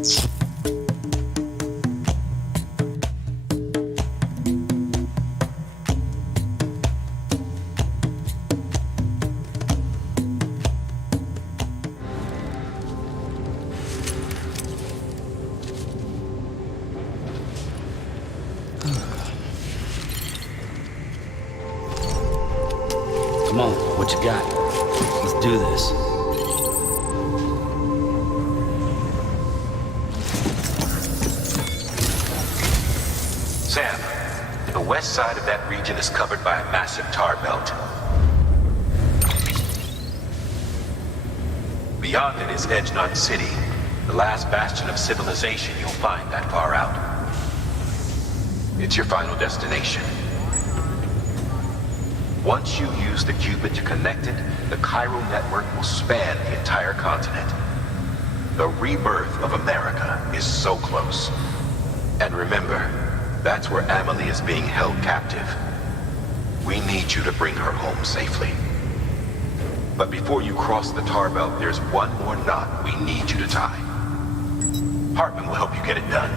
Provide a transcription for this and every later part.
Come on, what you got? Let's do this. Sam, the west side of that region is covered by a massive tar belt. Beyond it is Edgenut City, the last bastion of civilization you'll find that far out. It's your final destination. Once you use the qubit to connect it, the chiral network will span the entire continent. The rebirth of America is so close. And remember, that's where Amelie is being held captive. We need you to bring her home safely. But before you cross the tar belt, there's one more knot we need you to tie. Hartman will help you get it done.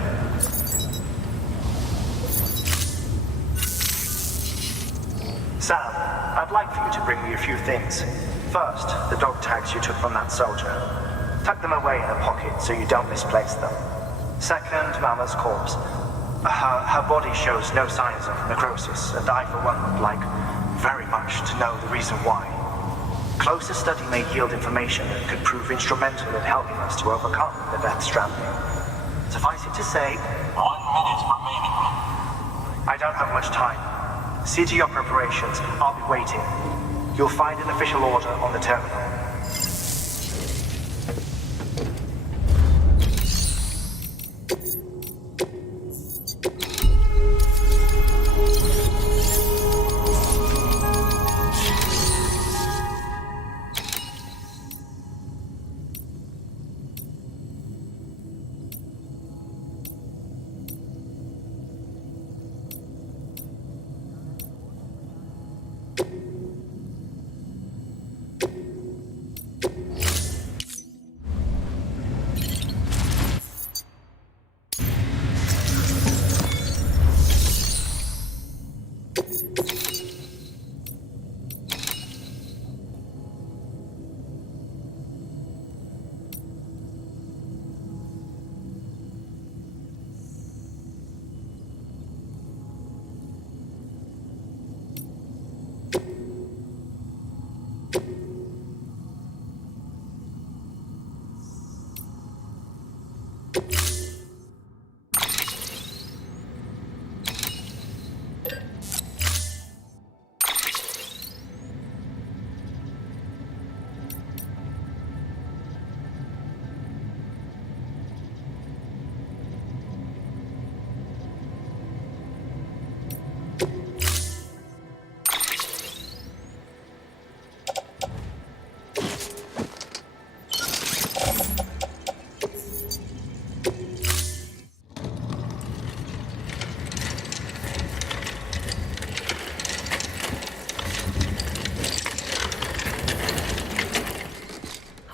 Sam, I'd like for you to bring me a few things. First, the dog tags you took from that soldier. Tuck them away in a pocket so you don't misplace them. Second, Mama's corpse. Her body shows no signs of necrosis, and I, for one, would like very much to know the reason why. Closer study may yield information that could prove instrumental in helping us to overcome the death stranding. Suffice it to say, 1 minute remaining. I don't have much time. See to your preparations. I'll be waiting. You'll find an official order on the terminal.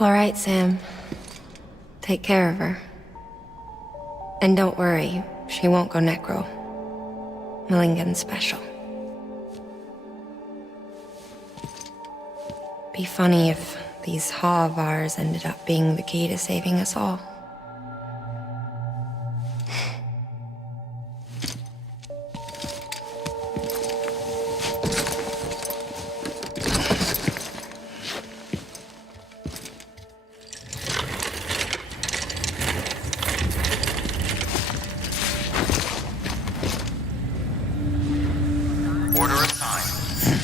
All right, Sam. Take care of her. And don't worry, she won't go necro. Millingan's special. Be funny if these Ha of ours ended up being the key to saving us all. Order assigned.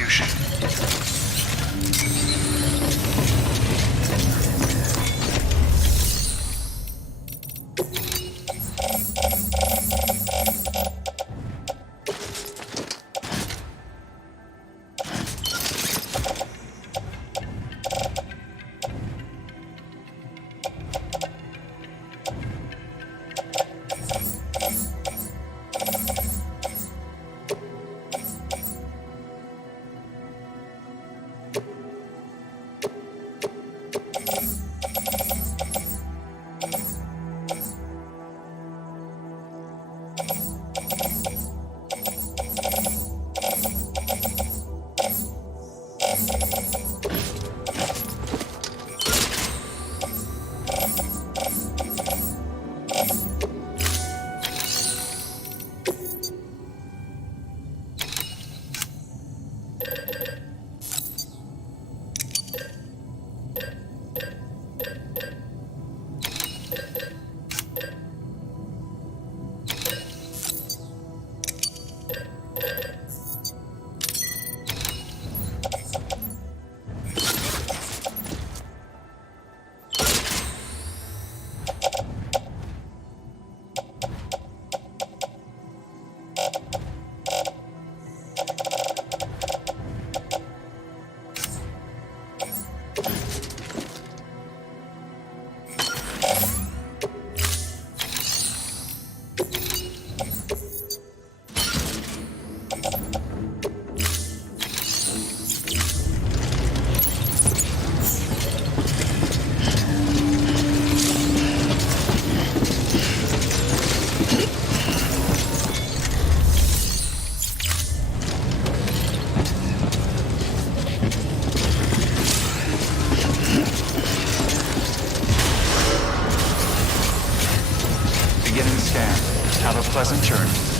execution. Have a pleasant journey.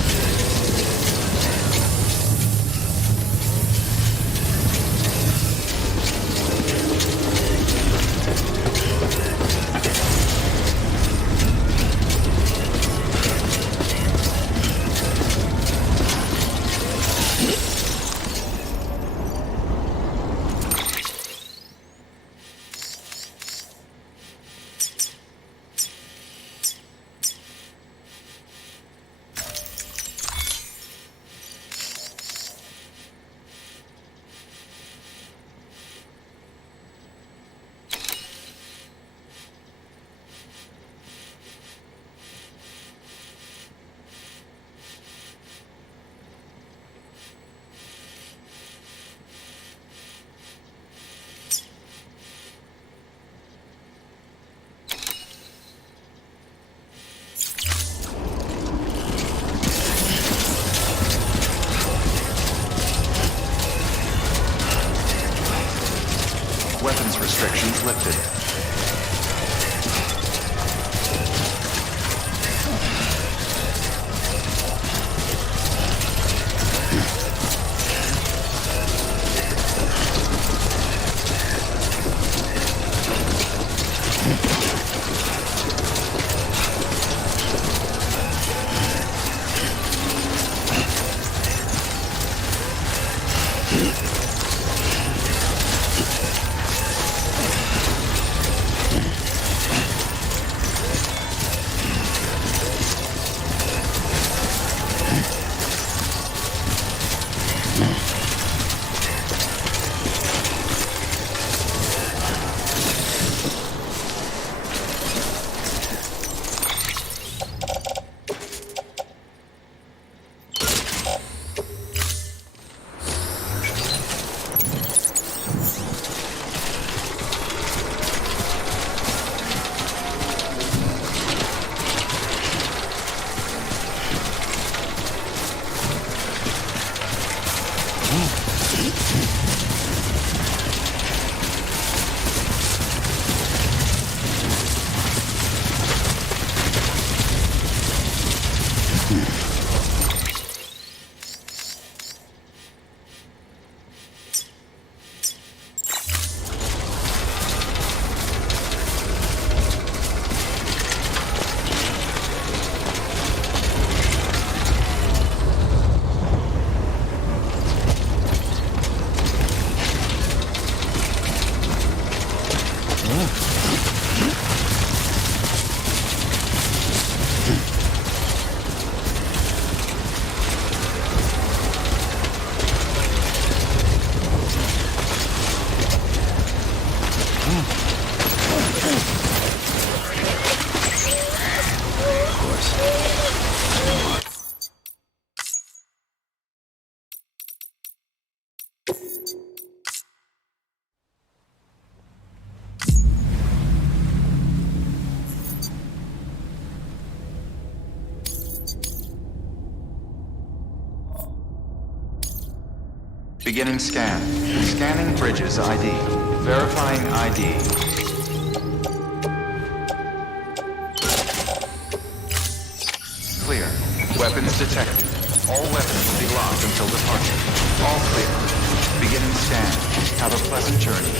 Beginning scan. Scanning bridges ID. Verifying ID. Clear. Weapons detected. All weapons will be locked until departure. All clear. Beginning scan. Have a pleasant journey.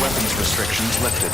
Weapons restrictions lifted.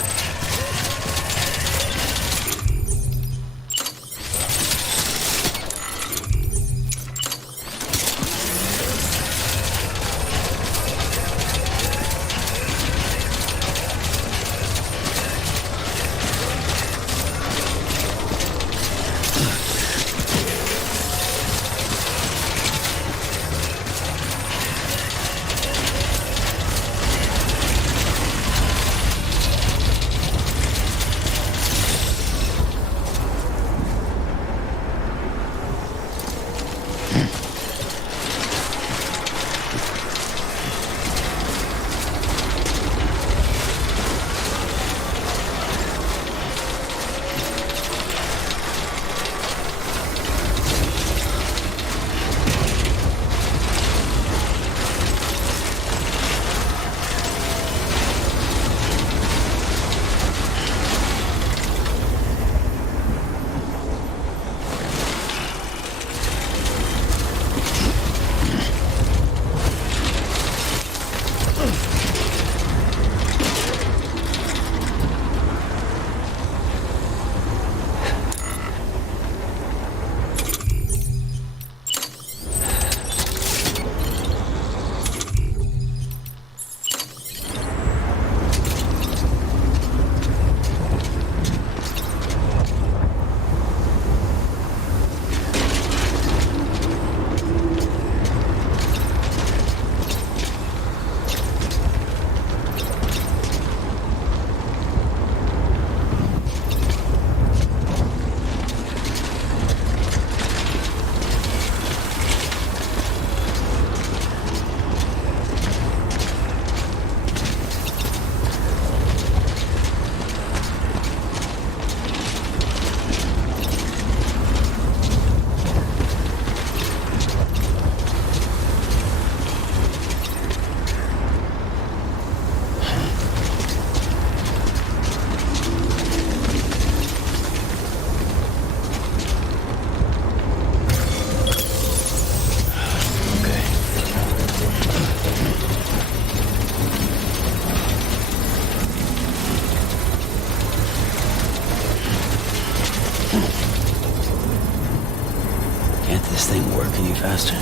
Can't this thing work any faster?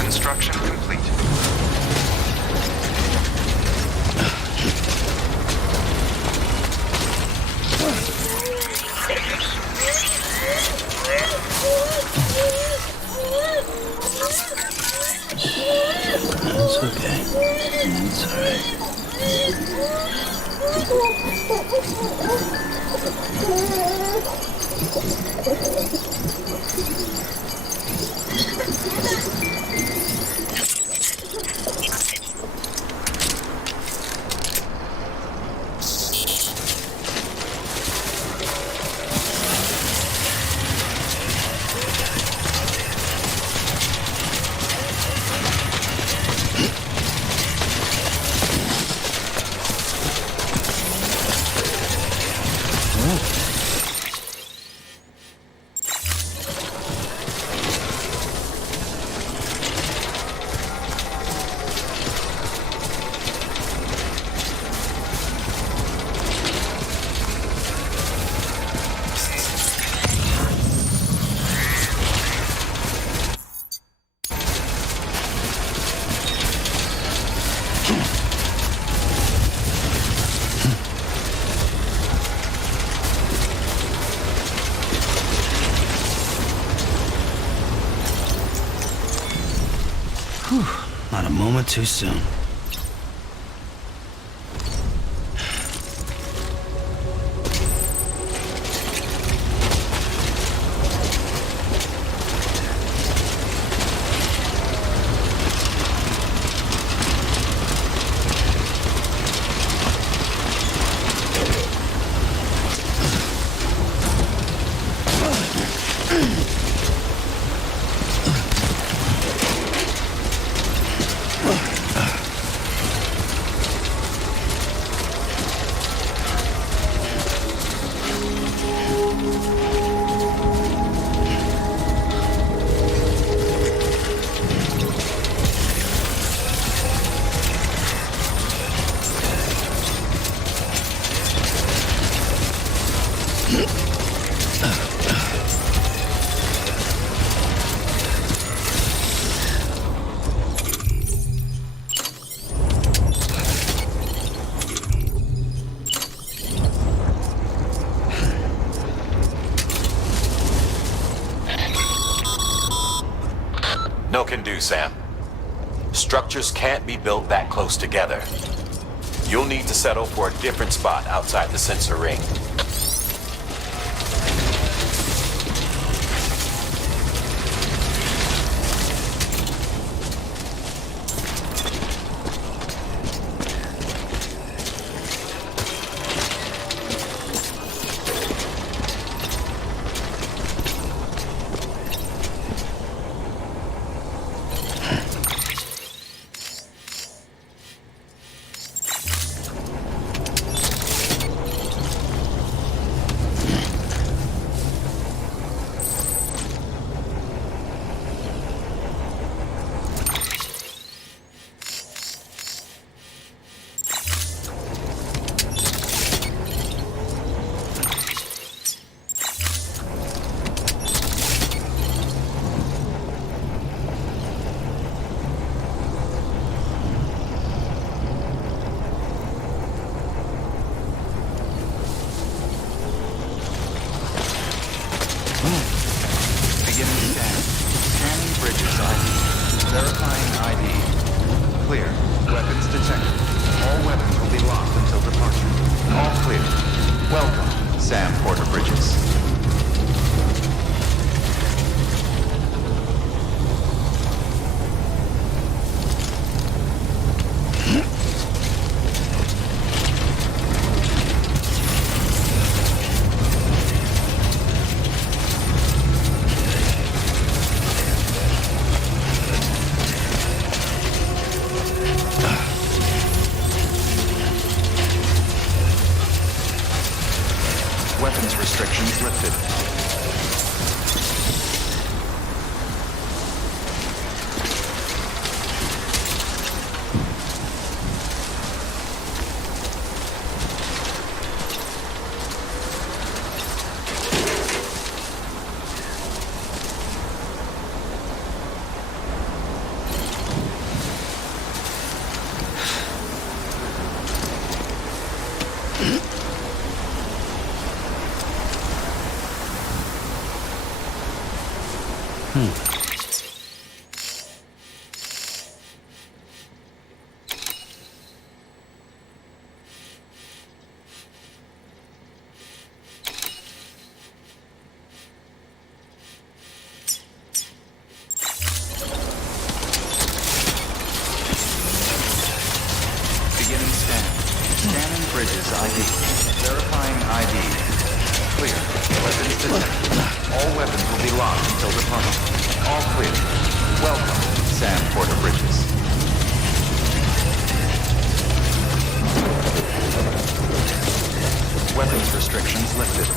Construction complete. It's okay. It's alright. Not a moment too soon. No can do, Sam. Structures can't be built that close together. You'll need to settle for a different spot outside the sensor ring. Beginning scan. Scanning bridges ID. Verifying ID. Clear. Weapons detected. All weapons will be locked until departure. All clear. Welcome, Sam Porter Bridges. Weapons restrictions lifted. Beginning scan. Scanning bridges ID. Verifying ID. Clear. Weapons detected. All weapons will be locked until departure. All clear. Welcome, Sam Porter Bridges. Weapons restrictions lifted.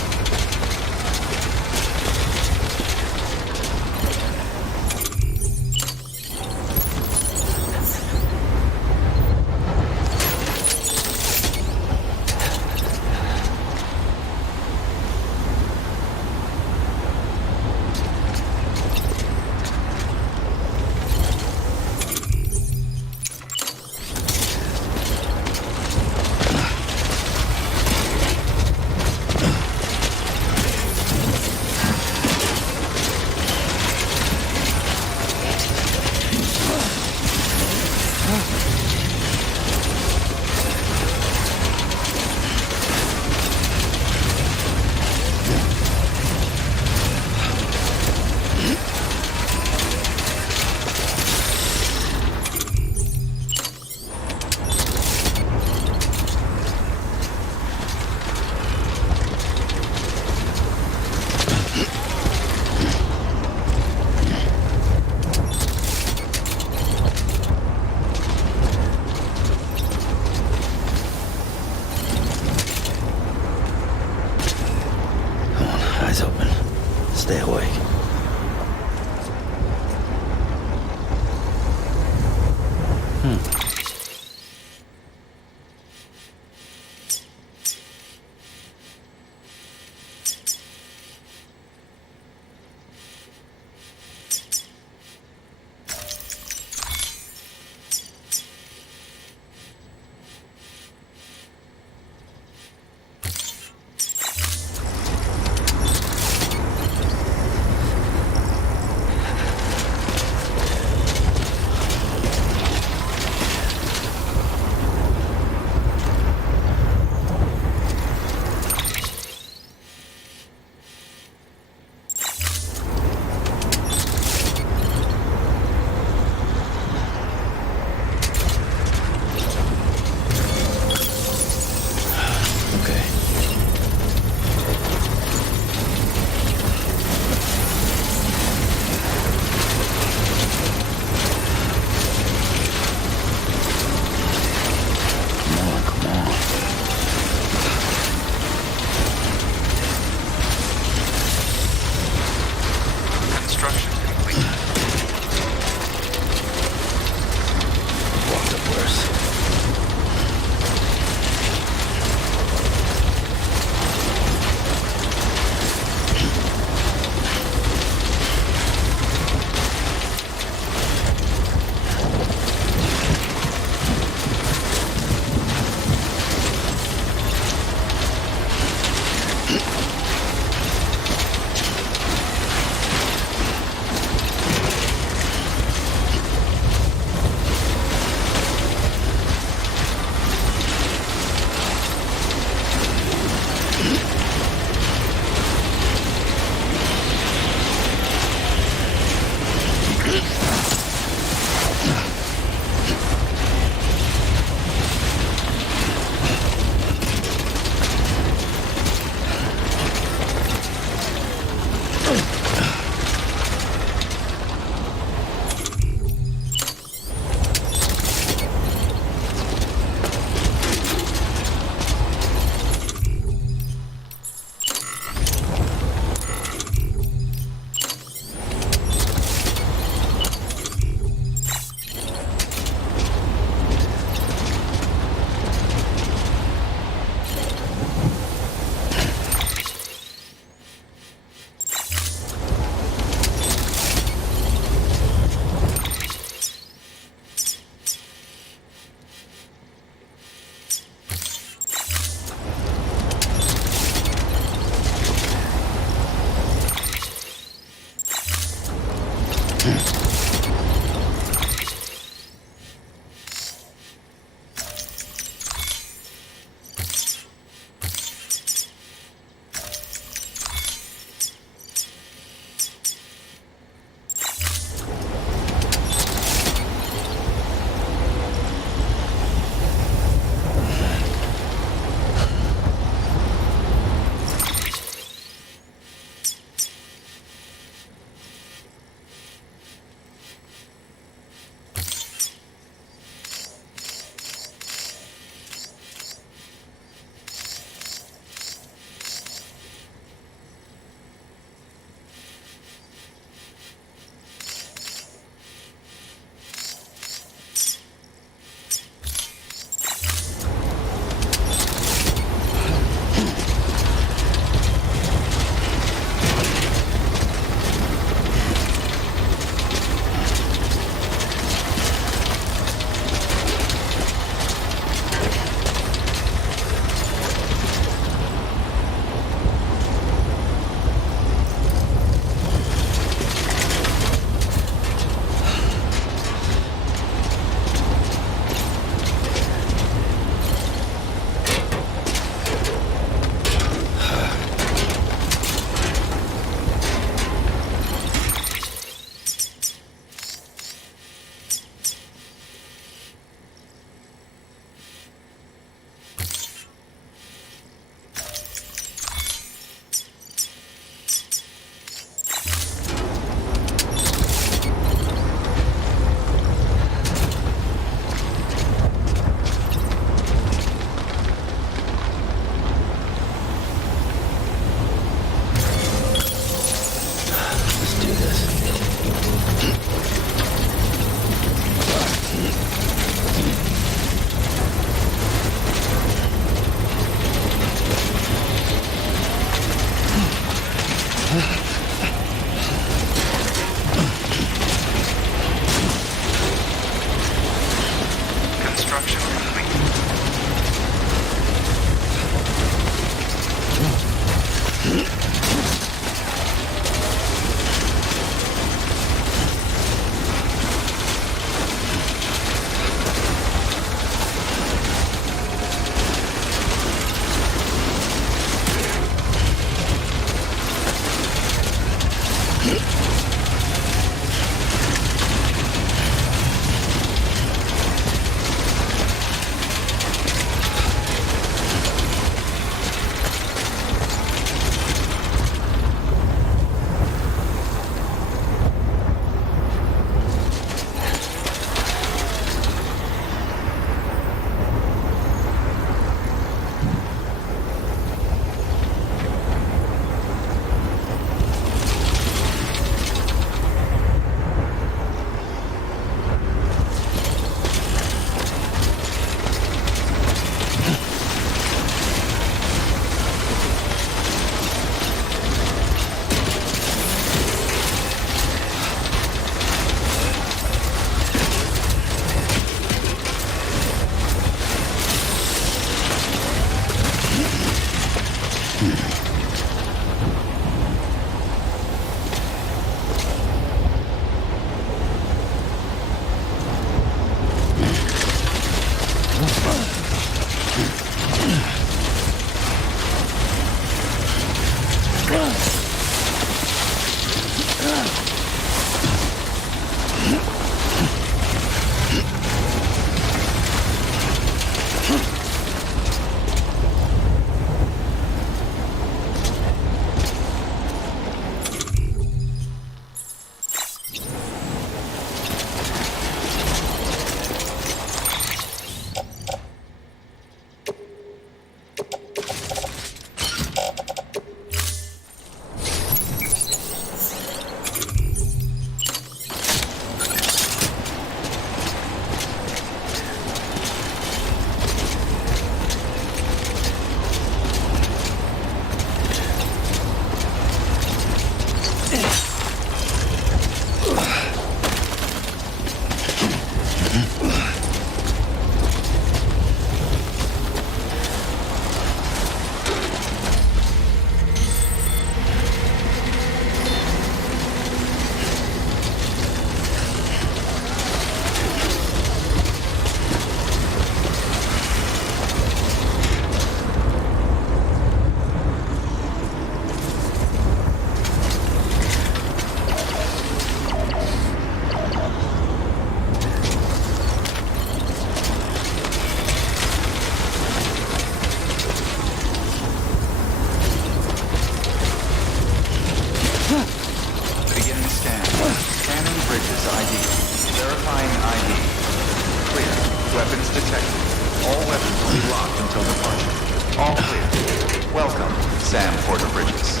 Welcome, Sam Porter Bridges.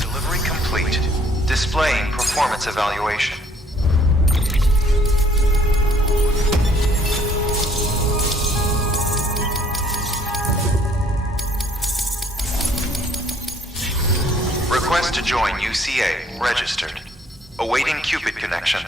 Delivery complete. Displaying performance evaluation. Request to join UCA. Registered. Awaiting Cupid connection.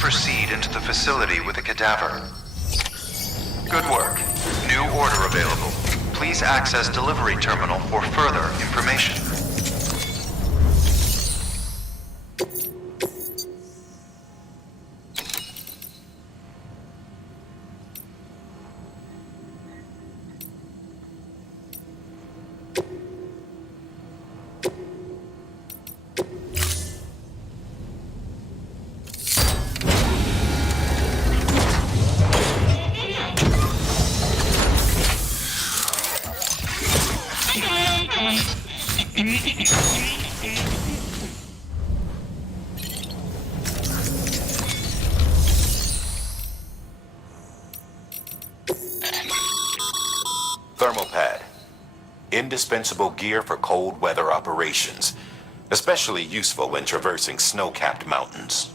Proceed into the facility with a cadaver. Good work. New order available. Please access delivery terminal for further information. Thermopad. Indispensable gear for cold weather operations, especially useful when traversing snow-capped mountains.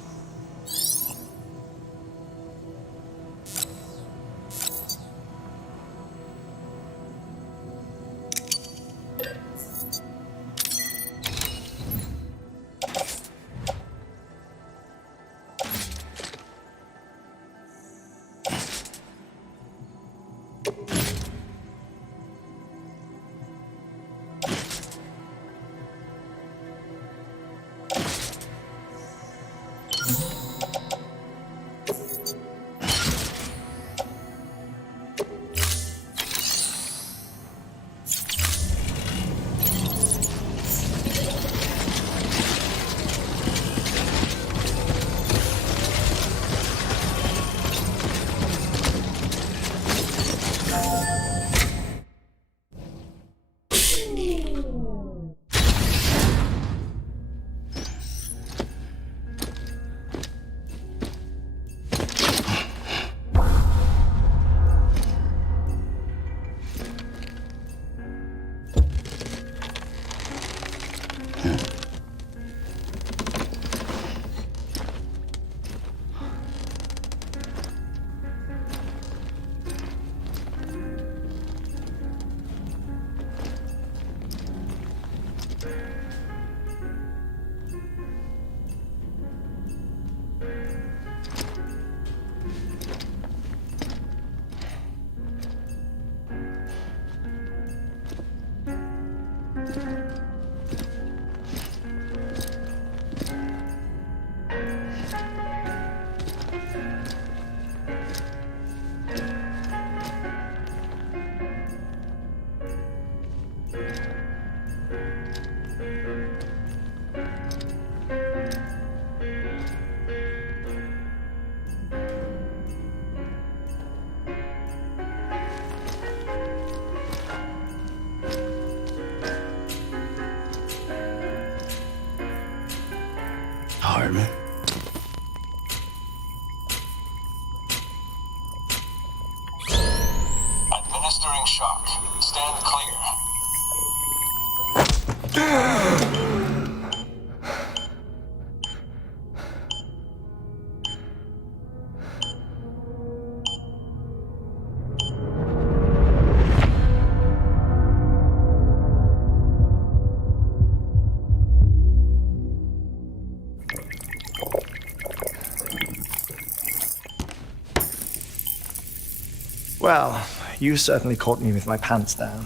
Well, you certainly caught me with my pants down.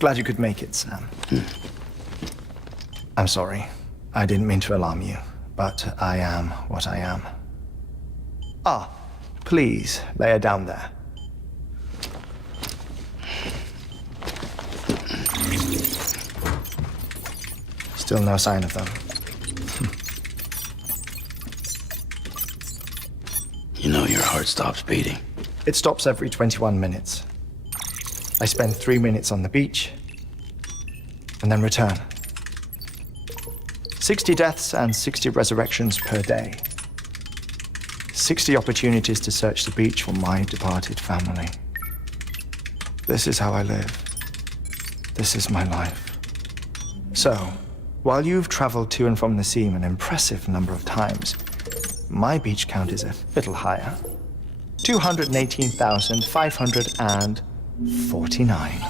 Glad you could make it, Sam. I'm sorry. I didn't mean to alarm you, but I am what I am. Ah, please, lay her down there. Still no sign of them. You know your heart stops beating. It stops every 21 minutes. I spend 3 minutes on the beach, and then return. 60 deaths and 60 resurrections per day. 60 opportunities to search the beach for my departed family. This is how I live. This is my life. So, while you've traveled to and from the sea an impressive number of times, my beach count is a little higher. 218,549.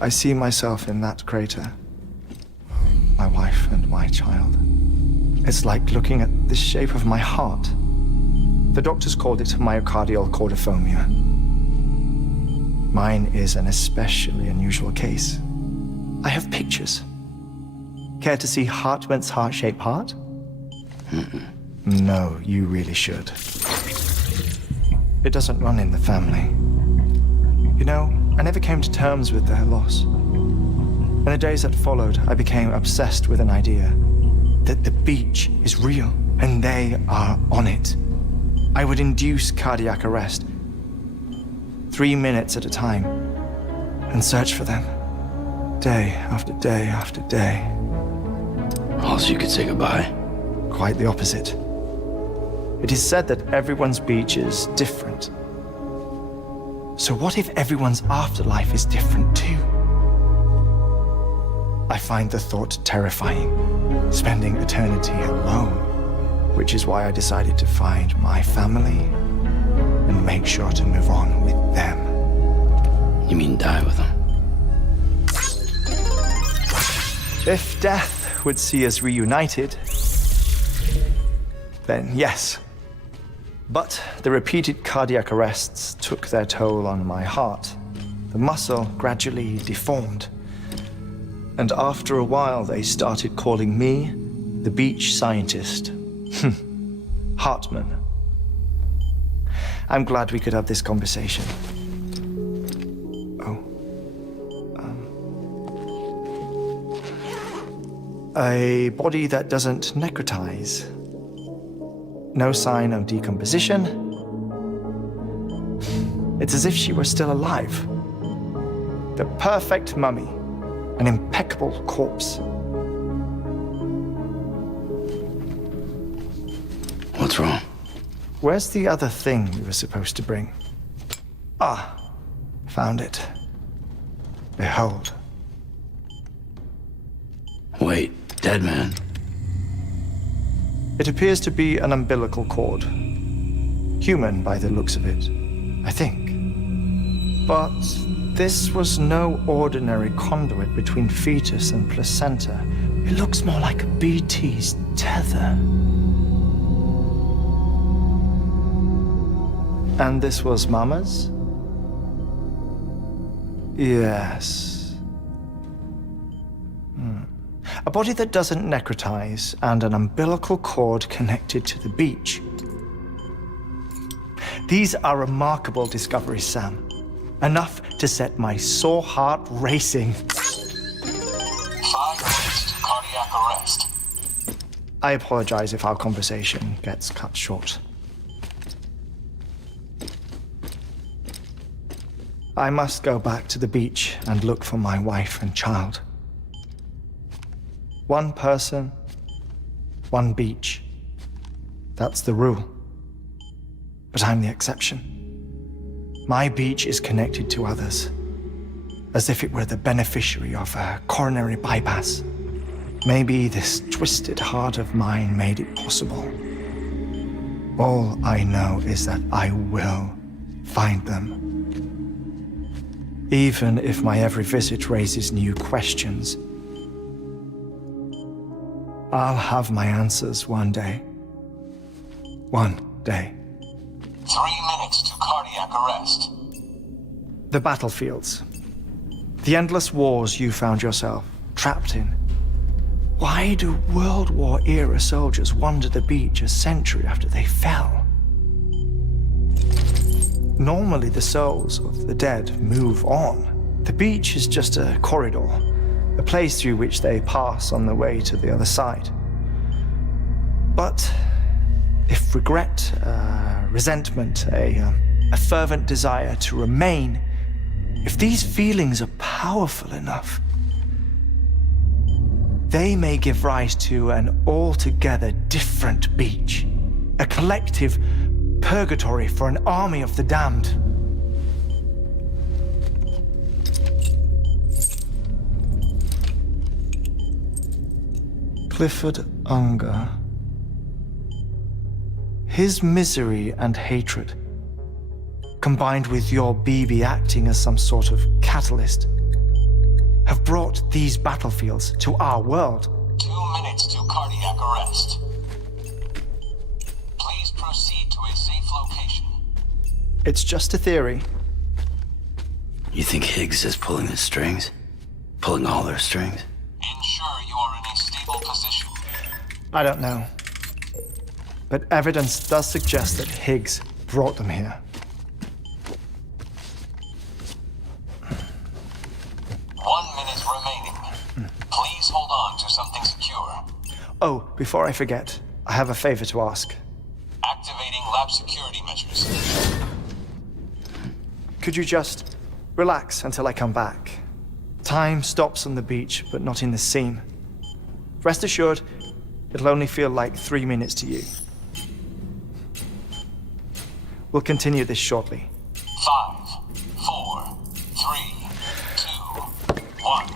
I see myself in that crater. My wife and my child. It's like looking at the shape of my heart. The doctors called it myocardial cordophobia. Mine is an especially unusual case. I have pictures. Care to see Hartmann's heart-shaped heart? No, you really should. It doesn't run in the family. You know, I never came to terms with their loss. In the days that followed, I became obsessed with an idea that the beach is real and they are on it. I would induce cardiac arrest 3 minutes at a time and search for them day after day after day. Also, you could say goodbye. Quite the opposite. It is said that everyone's beach is different. So what if everyone's afterlife is different too? I find the thought terrifying, spending eternity alone, which is why I decided to find my family and make sure to move on with them. You mean die with them? If death would see us reunited, then yes. But the repeated cardiac arrests took their toll on my heart. The muscle gradually deformed. And after a while, they started calling me the beach scientist. Hartmann. I'm glad we could have this conversation. A body that doesn't necrotize. No sign of decomposition. It's as if she were still alive. The perfect mummy. An impeccable corpse. What's wrong? Where's the other thing we were supposed to bring? Ah, found it. Behold. Wait, dead man. It appears to be an umbilical cord. Human by the looks of it, I think. But this was no ordinary conduit between fetus and placenta. It looks more like a BT's tether. And this was Mama's? Yes. A body that doesn't necrotize and an umbilical cord connected to the beach. These are remarkable discoveries, Sam. Enough to set my sore heart racing. 5 minutes to cardiac arrest. I apologize if our conversation gets cut short. I must go back to the beach and look for my wife and child. One person, one beach. That's the rule. But I'm the exception. My beach is connected to others, as if it were the beneficiary of a coronary bypass. Maybe this twisted heart of mine made it possible. All I know is that I will find them. Even if my every visit raises new questions, I'll have my answers one day. One day. 3 minutes to cardiac arrest. The battlefields. The endless wars you found yourself trapped in. Why do World War-era soldiers wander the beach a century after they fell? Normally the souls of the dead move on. The beach is just a corridor, a place through which they pass on the way to the other side. But if regret, resentment, a fervent desire to remain, if these feelings are powerful enough, they may give rise to an altogether different beach, a collective purgatory for an army of the damned. Clifford Unger. His misery and hatred, combined with your BB acting as some sort of catalyst, have brought these battlefields to our world. 2 minutes to cardiac arrest. Please proceed to a safe location. It's just a theory. You think Higgs is pulling the strings? Pulling all their strings? Ensure you are in a stable position. I don't know. But evidence does suggest that Higgs brought them here. 1 minute remaining. Please hold on to something secure. Oh, before I forget, I have a favor to ask. Activating lab security measures. Could you just relax until I come back? Time stops on the beach, but not in the scene. Rest assured, it'll only feel like 3 minutes to you. We'll continue this shortly. 5, 4, 3, 2, 1.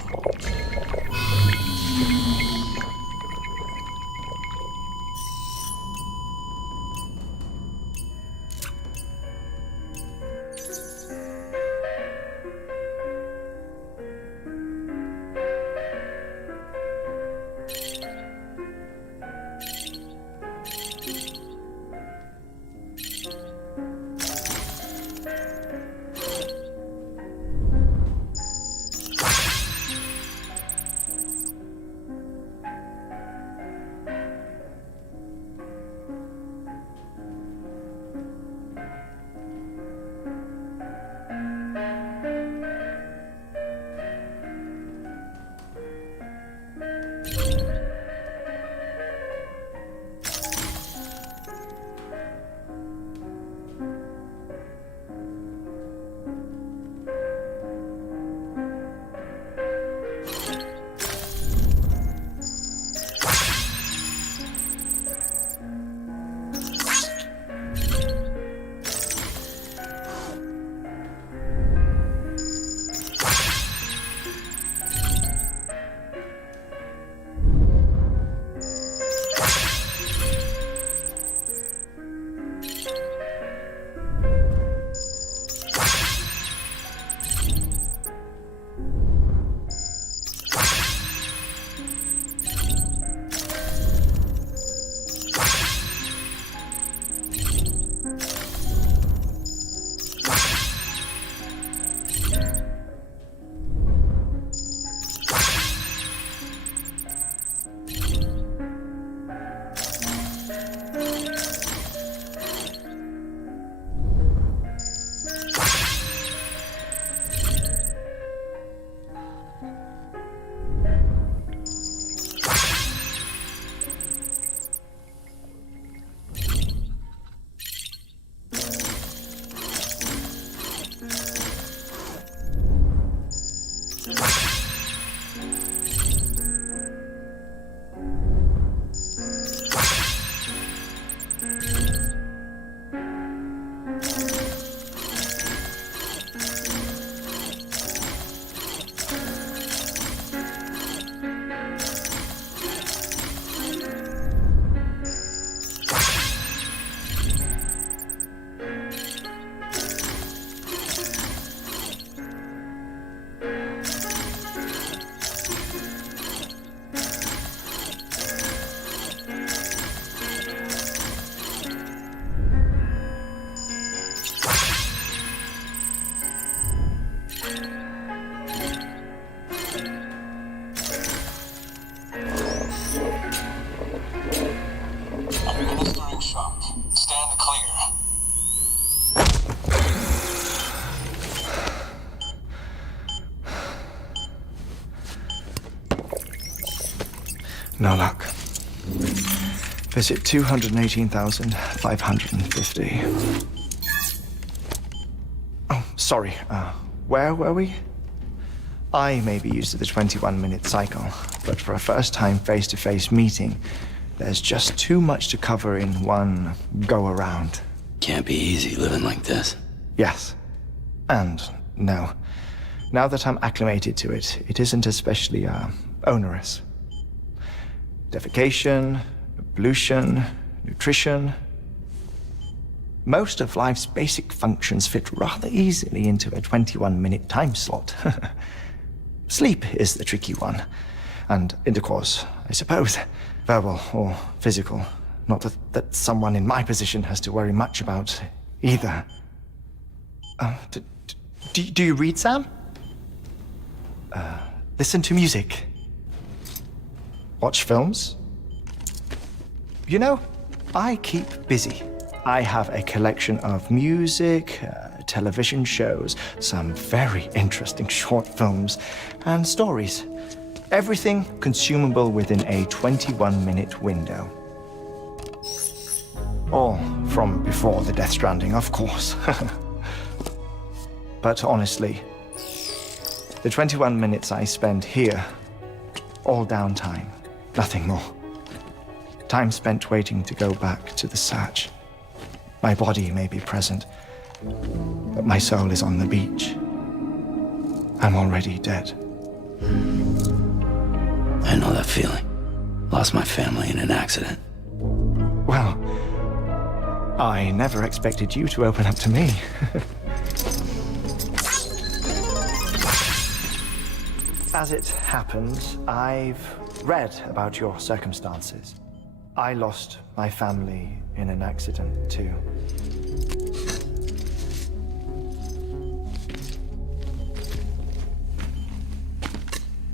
No luck. Visit 218,550. Oh, sorry. Where were we? I may be used to the 21-minute cycle, but for a first-time face-to-face meeting, there's just too much to cover in one go-around. Can't be easy living like this. Yes. And no. Now that I'm acclimated to it, it isn't especially, onerous. Defecation, pollution, nutrition. Most of life's basic functions fit rather easily into a 21-minute time slot. Sleep is the tricky one. And intercourse, I suppose. Verbal or physical. Not that someone in my position has to worry much about either. Do you read, Sam? Listen to music. Watch films. You know, I keep busy. I have a collection of music, television shows, some very interesting short films, and stories. Everything consumable within a 21-minute window. All from before the Death Stranding, of course. But honestly, the 21 minutes I spend here, all downtime, nothing more. Time spent waiting to go back to the search. My body may be present, but my soul is on the beach. I'm already dead. I know that feeling. Lost my family in an accident. Well, I never expected you to open up to me. As it happens, I've read about your circumstances. I lost my family in an accident, too.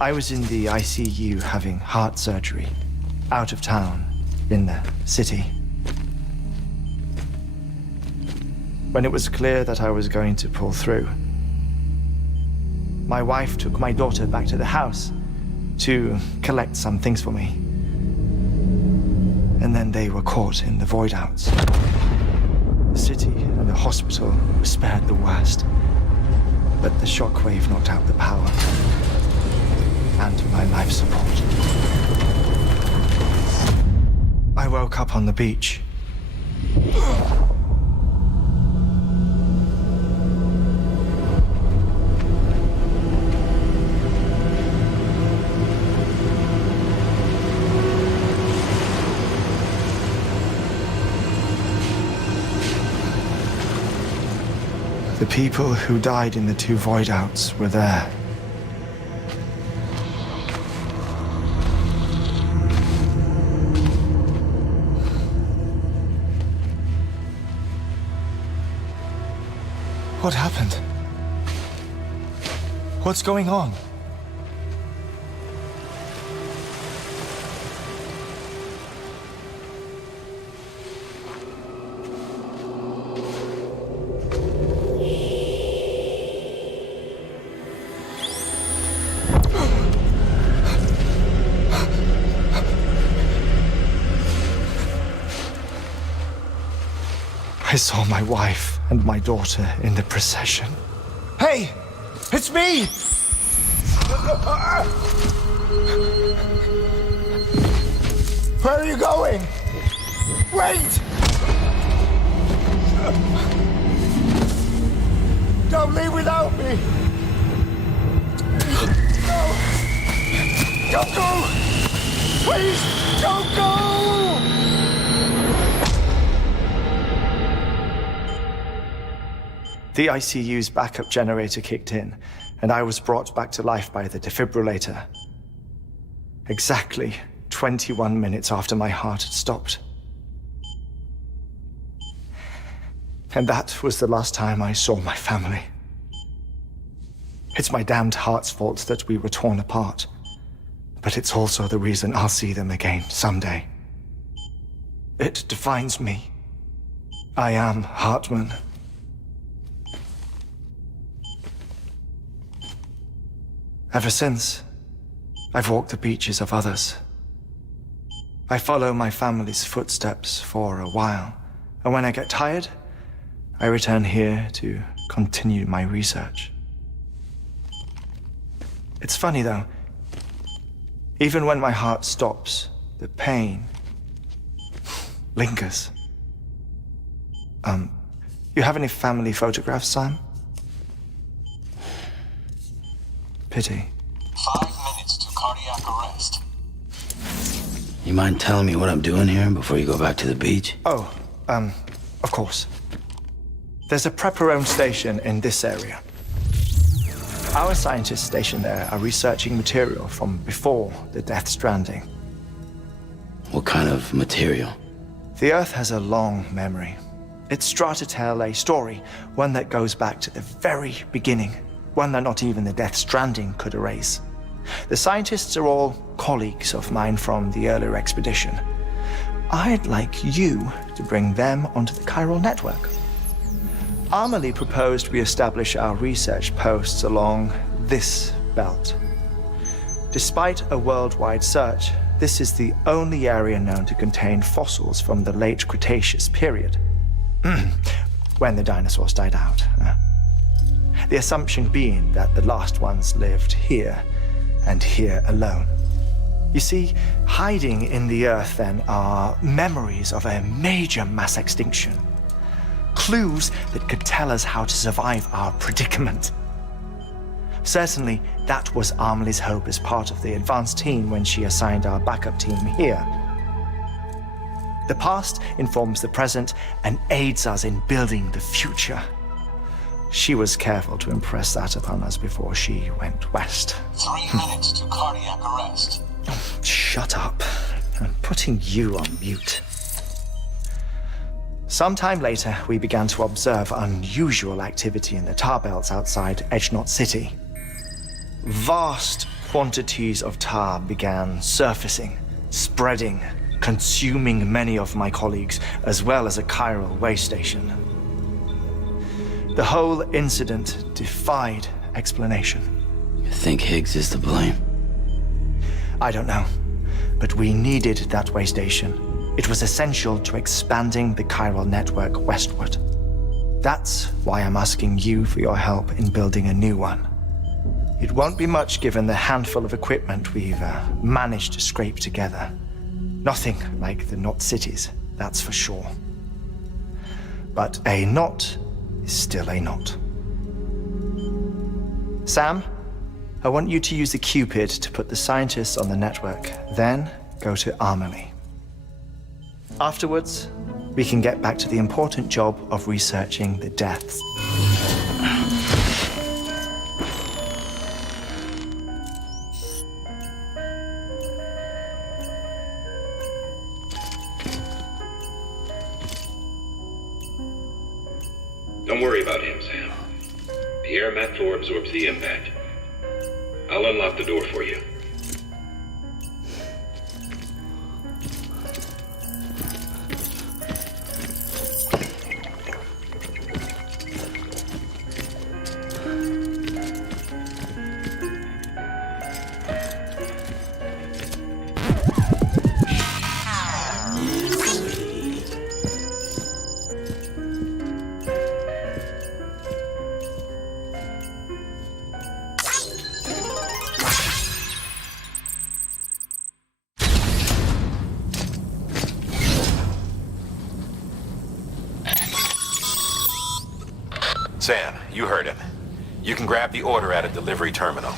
I was in the ICU having heart surgery, out of town, in the city. When it was clear that I was going to pull through, my wife took my daughter back to the house to collect some things for me. And then they were caught in the void-outs. The city and the hospital were spared the worst, but the shockwave knocked out the power and my life support. I woke up on the beach. The people who died in the two void-outs were there. What happened? What's going on? I saw my wife and my daughter in the procession. Hey! It's me! Where are you going? Wait! Don't leave without me! No! Don't go! Please, don't go! The ICU's backup generator kicked in, and I was brought back to life by the defibrillator. Exactly 21 minutes after my heart had stopped. And that was the last time I saw my family. It's my damned heart's fault that we were torn apart, but it's also the reason I'll see them again someday. It defines me. I am Hartman. Ever since, I've walked the beaches of others, I follow my family's footsteps for a while, and when I get tired, I return here to continue my research. It's funny though, even when my heart stops, the pain lingers. You have any family photographs, Sam? Pity. 5 minutes to cardiac arrest. You mind telling me what I'm doing here before you go back to the beach? Oh, of course. There's a prep-your-own station in this area. Our scientists stationed there are researching material from before the Death Stranding. What kind of material? The Earth has a long memory. It's trying to tell a story, one that goes back to the very beginning, one that not even the Death Stranding could erase. The scientists are all colleagues of mine from the earlier expedition. I'd like you to bring them onto the chiral network. Amelie proposed we establish our research posts along this belt. Despite a worldwide search, this is the only area known to contain fossils from the late Cretaceous period, when the dinosaurs died out. The assumption being that the last ones lived here and here alone. You see, hiding in the Earth then are memories of a major mass extinction. Clues that could tell us how to survive our predicament. Certainly, that was Amelie's hope as part of the advanced team when she assigned our backup team here. The past informs the present and aids us in building the future. She was careful to impress that upon us before she went west. 3 minutes to cardiac arrest. Shut up. I'm putting you on mute. Sometime later, we began to observe unusual activity in the tar belts outside Edgenot City. Vast quantities of tar began surfacing, spreading, consuming many of my colleagues, as well as a chiral way station. The whole incident defied explanation. You think Higgs is to blame? I don't know, but we needed that way station. It was essential to expanding the chiral network westward. That's why I'm asking you for your help in building a new one. It won't be much given the handful of equipment we've managed to scrape together. Nothing like the knot cities, that's for sure. But a knot is still a knot. Sam, I want you to use the Cupid to put the scientists on the network, then go to Amelie. Afterwards, we can get back to the important job of researching the deaths. Don't worry about him, Sam. The air mat floor absorbs the impact. I'll unlock the door for you. Sam, you heard him. You can grab the order at a delivery terminal.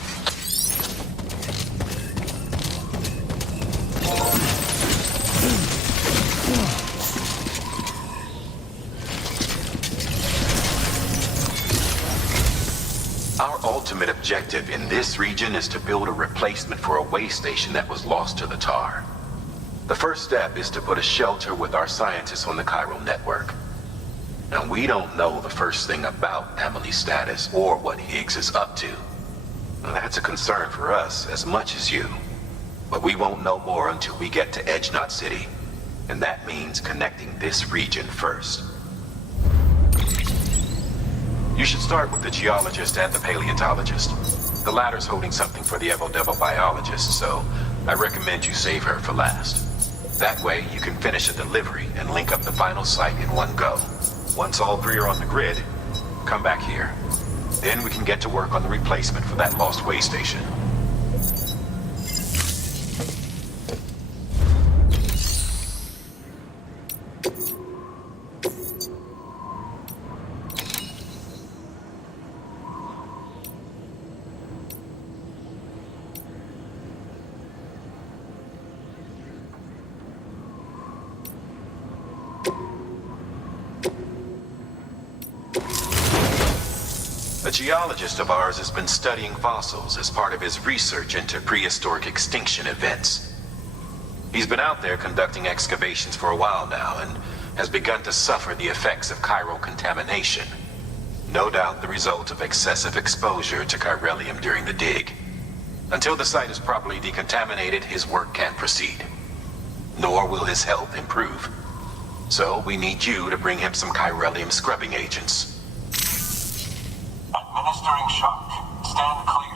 Our ultimate objective in this region is to build a replacement for a way station that was lost to the tar. The first step is to put a shelter with our scientists on the chiral network. Now, we don't know the first thing about Amelie's status or what Higgs is up to. Now, that's a concern for us as much as you. But we won't know more until we get to Edgenot City. And that means connecting this region first. You should start with the geologist and the paleontologist. The latter's holding something for the Evo Devil biologist, so I recommend you save her for last. That way, you can finish a delivery and link up the final site in one go. Once all three are on the grid, come back here. Then we can get to work on the replacement for that lost way station. A geologist of ours has been studying fossils as part of his research into prehistoric extinction events. He's been out there conducting excavations for a while now and has begun to suffer the effects of chiral contamination. No doubt the result of excessive exposure to chiralium during the dig. Until the site is properly decontaminated, his work can't proceed. Nor will his health improve. So we need you to bring him some chiralium scrubbing agents. Administering shock. Stand clear.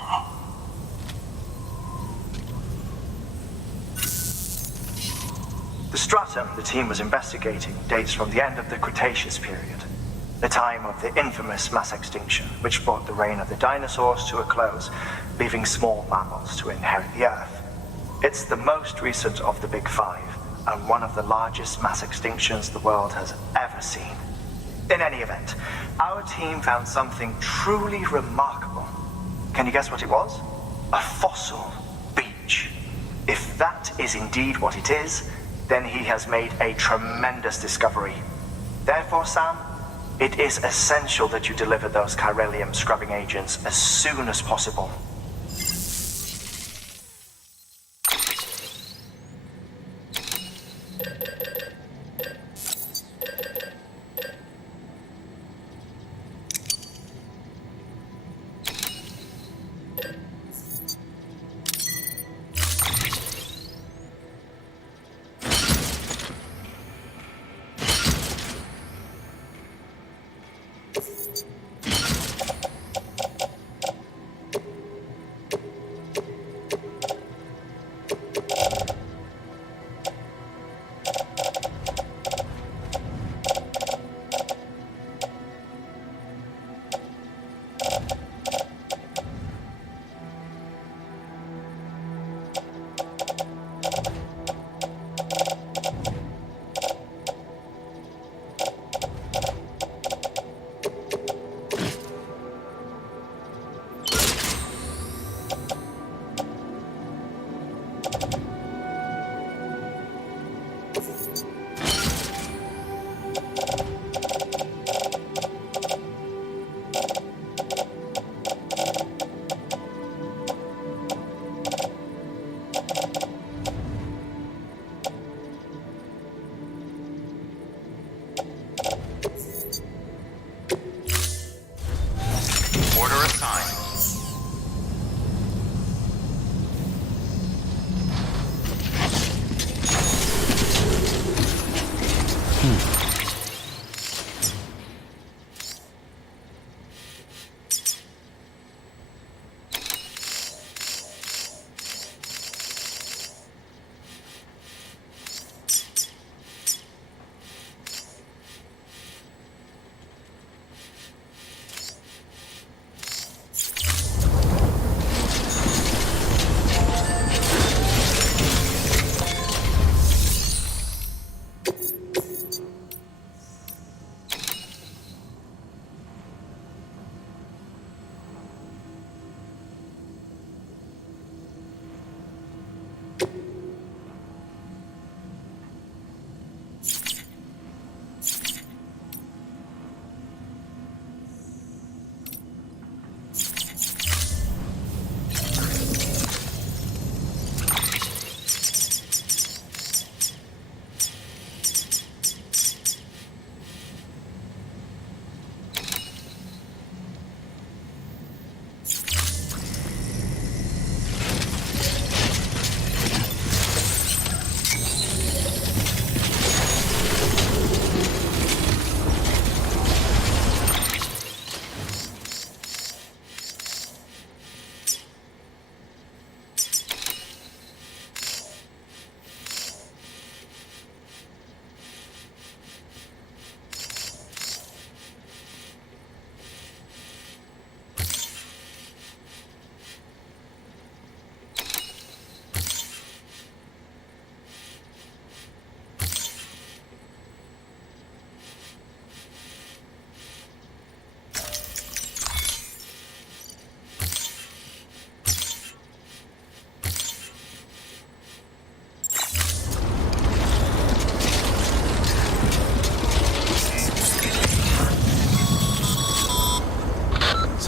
The stratum the team was investigating dates from the end of the Cretaceous period, the time of the infamous mass extinction, which brought the reign of the dinosaurs to a close, leaving small mammals to inherit the Earth. It's the most recent of the Big Five, and one of the largest mass extinctions the world has ever seen. In any event, our team found something truly remarkable. Can you guess what it was? A fossil beach. If that is indeed what it is, then he has made a tremendous discovery. Therefore, Sam, it is essential that you deliver those chiralium scrubbing agents as soon as possible.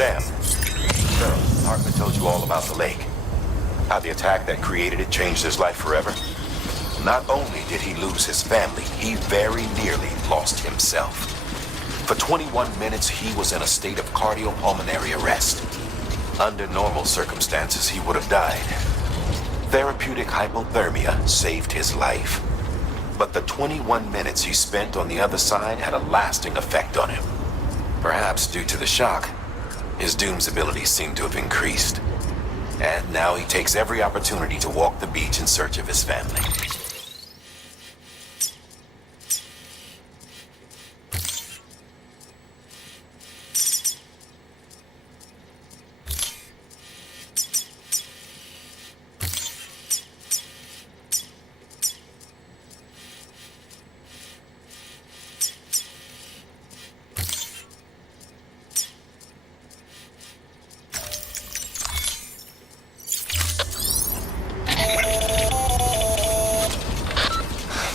Sam, so Hartman told you all about the lake. How the attack that created it changed his life forever. Not only did he lose his family, he very nearly lost himself. For 21 minutes, he was in a state of cardiopulmonary arrest. Under normal circumstances, he would have died. Therapeutic hypothermia saved his life. But the 21 minutes he spent on the other side had a lasting effect on him. Perhaps due to the shock, his Doom's abilities seem to have increased. And now he takes every opportunity to walk the beach in search of his family.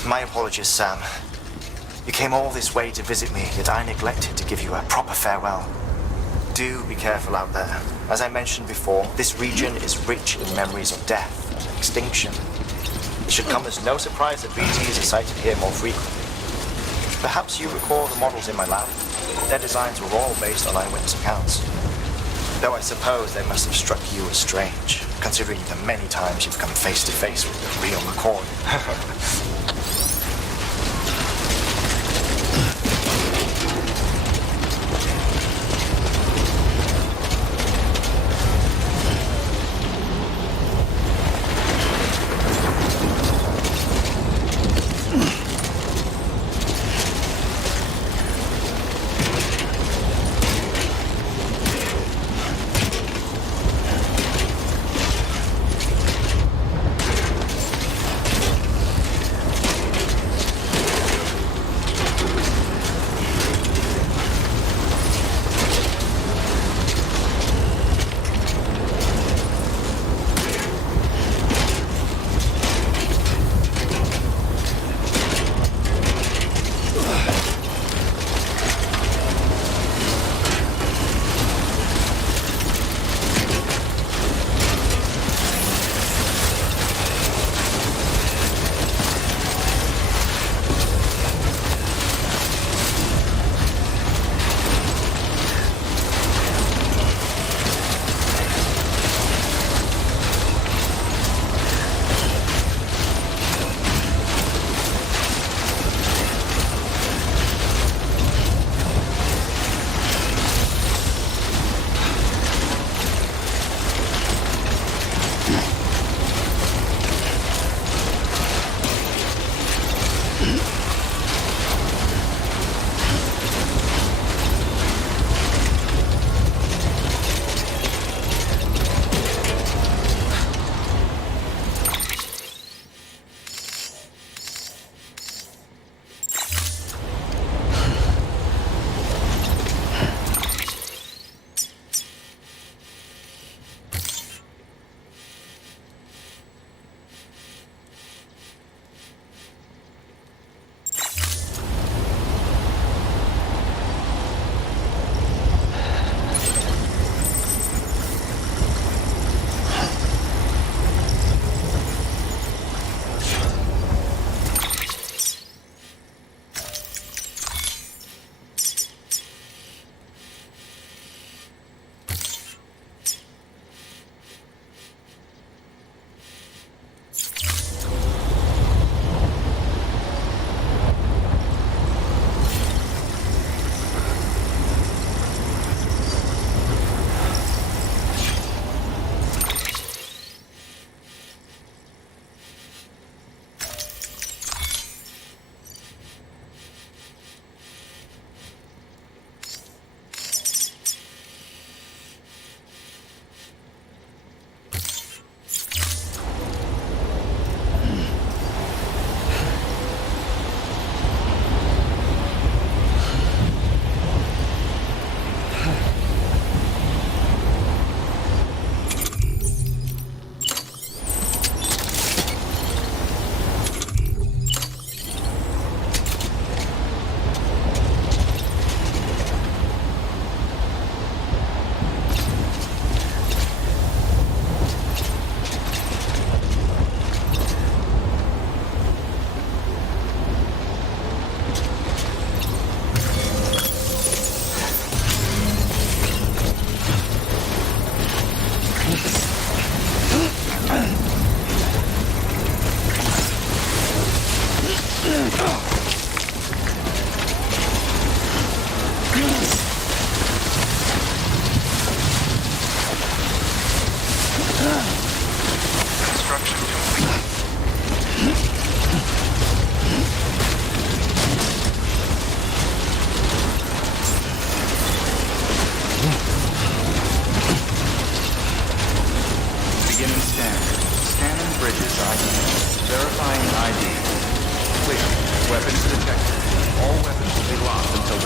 My apologies, Sam. You came all this way to visit me, yet I neglected to give you a proper farewell. Do be careful out there. As I mentioned before, this region is rich in memories of death and extinction. It should come as no surprise that BTs are sighted here more frequently. Perhaps you recall the models in my lab. Their designs were all based on eyewitness accounts. Though I suppose they must have struck you as strange, considering the many times you've come face to face with the real McCoy.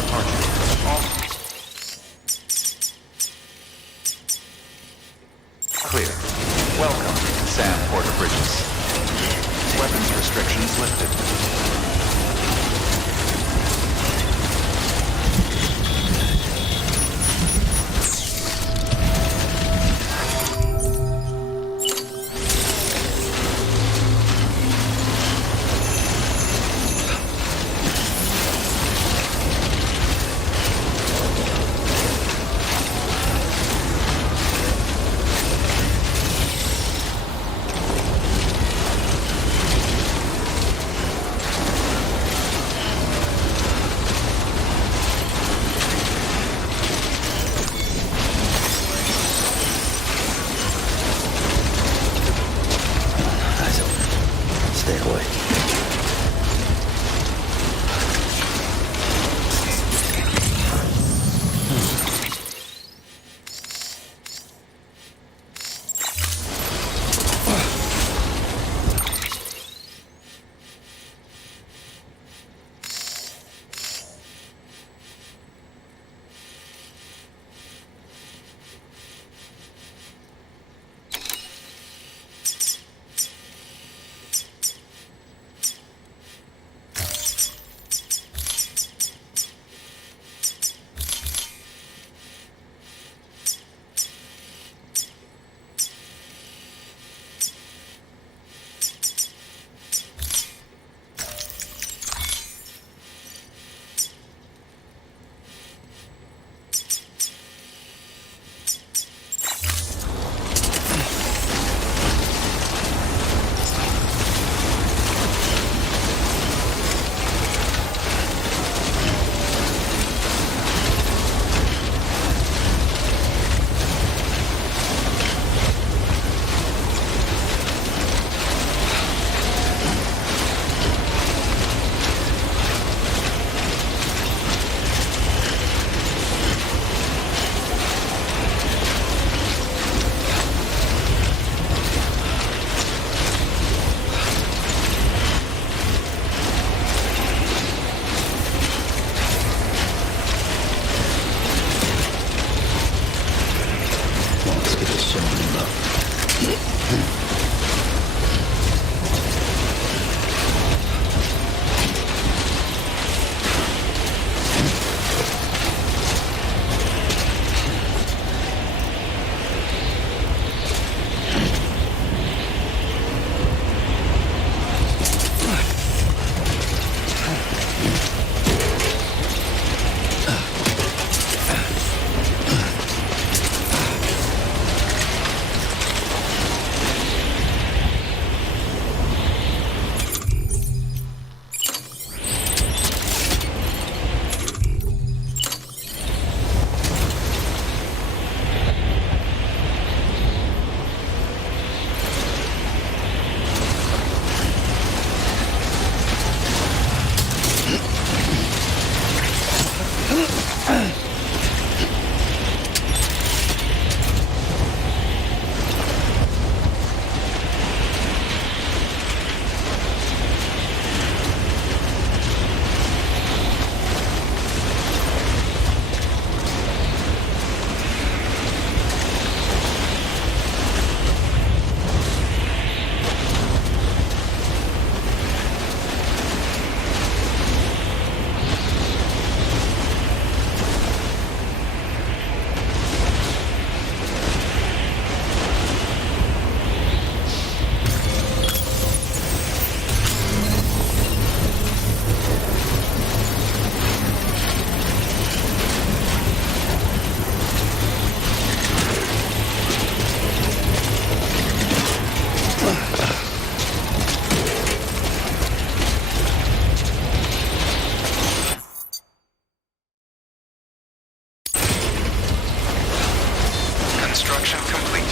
departure. All clear. Welcome, Sam Porter Bridges. Weapons restrictions lifted. Eyes open. Stay awake. Let's get this showing up. Construction complete.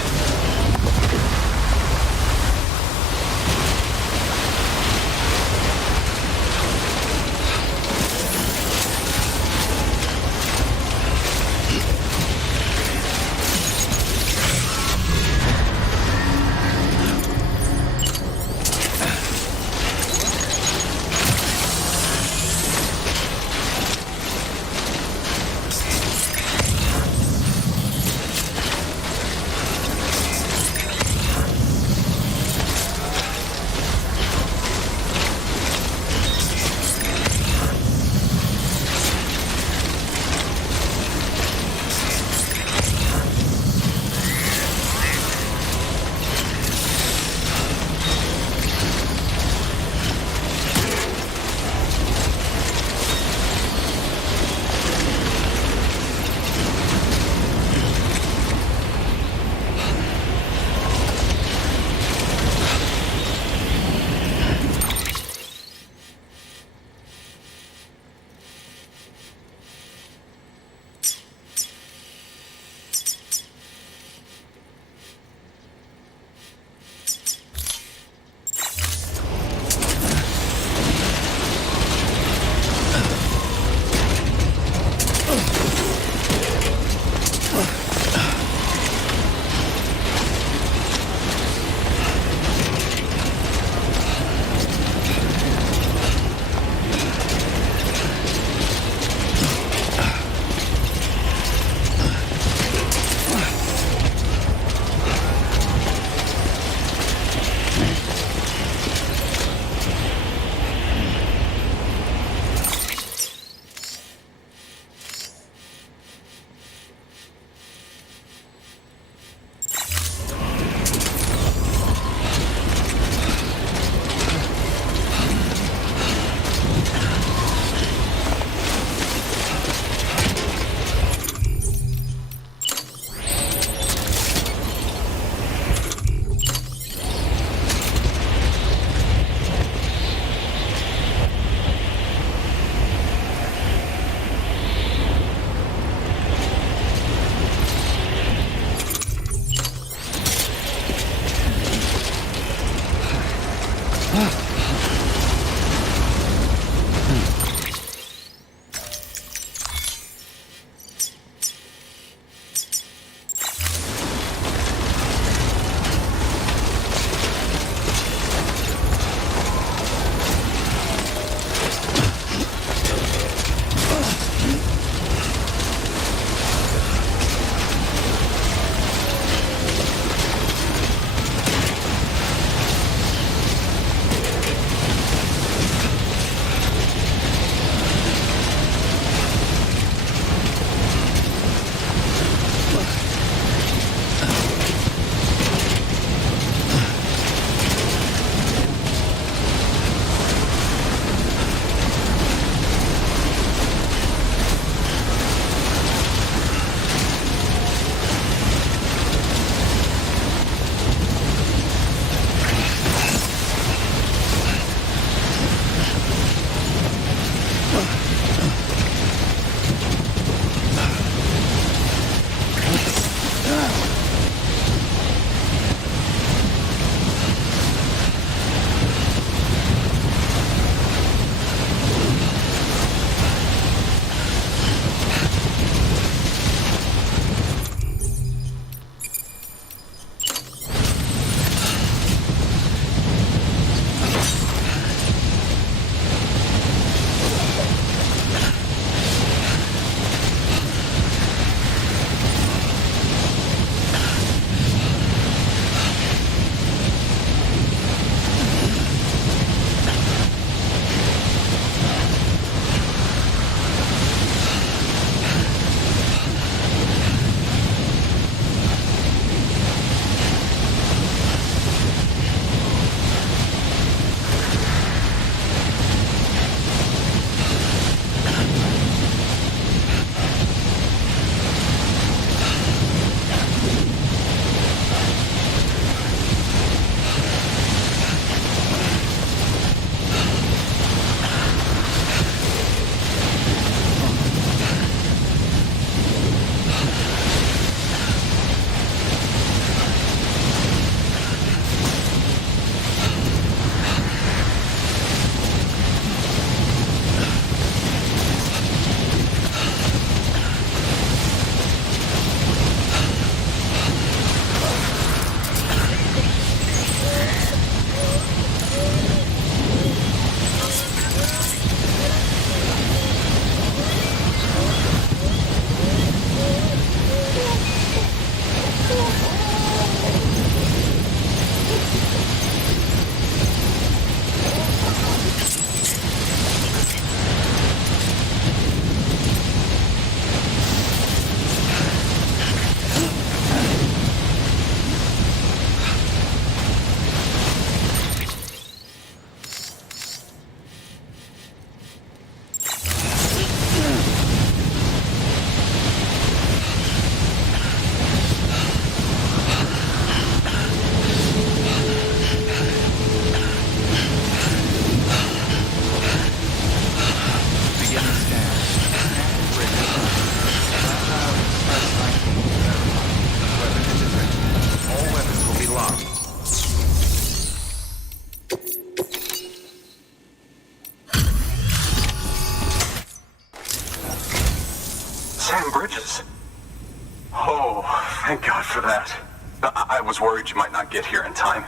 Oh, thank God for that. I was worried you might not get here in time.